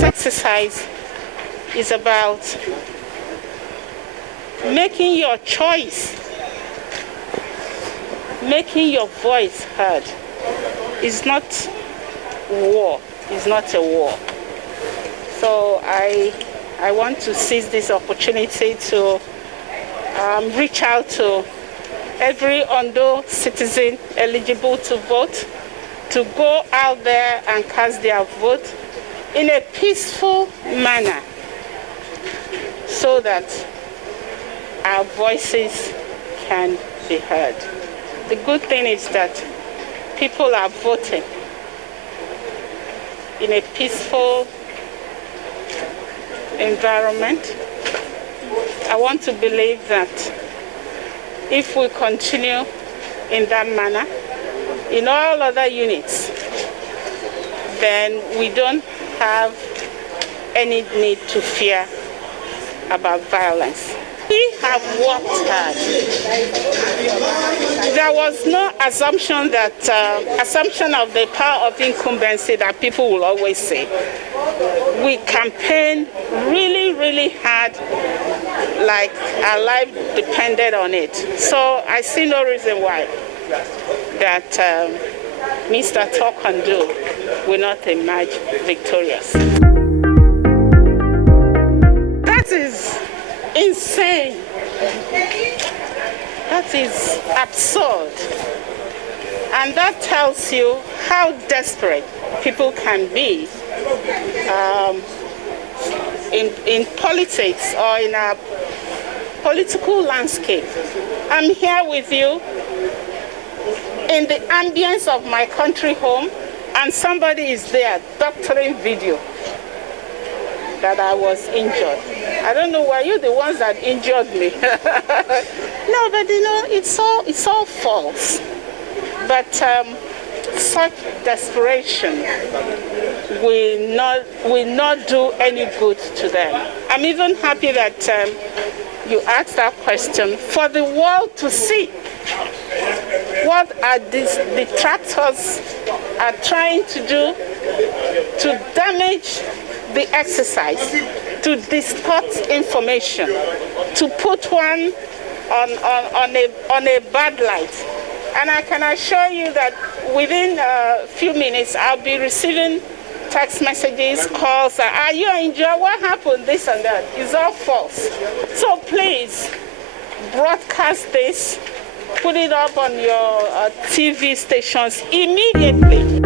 This exercise is about making your choice, making your voice heard. It's not war. It's not a war. So I want to seize this opportunity to reach out to every ONDO citizen eligible to vote, to go out there and cast their vote in a peaceful manner so that our voices can be heard. The good thing is that people are voting in a peaceful environment. I want to believe that if we continue in that manner, in all other units, then we don't have any need to fear about violence. We have worked hard. There was no assumption of the power of incumbency that people will always say. We campaigned really, really hard, like our life depended on it. So I see no reason why that Mr. Talk and Do will not emerge victorious. That is insane. That is absurd. And that tells you how desperate people can be in politics or in a political landscape. I'm here with you in the ambience of my country home, and somebody is there doctoring video that I was injured. I don't know, were you the ones that injured me? No, but you know, it's all false. But such desperation will not do any good to them. I'm even happy that you asked that question for the world to see. What are these detractors are trying to do to damage the exercise, to distort information, to put one on a bad light. And I can assure you that within a few minutes, I'll be receiving text messages, calls, are you injured? What happened? This and that. It's all false. So please, broadcast this, put it up on your TV stations immediately.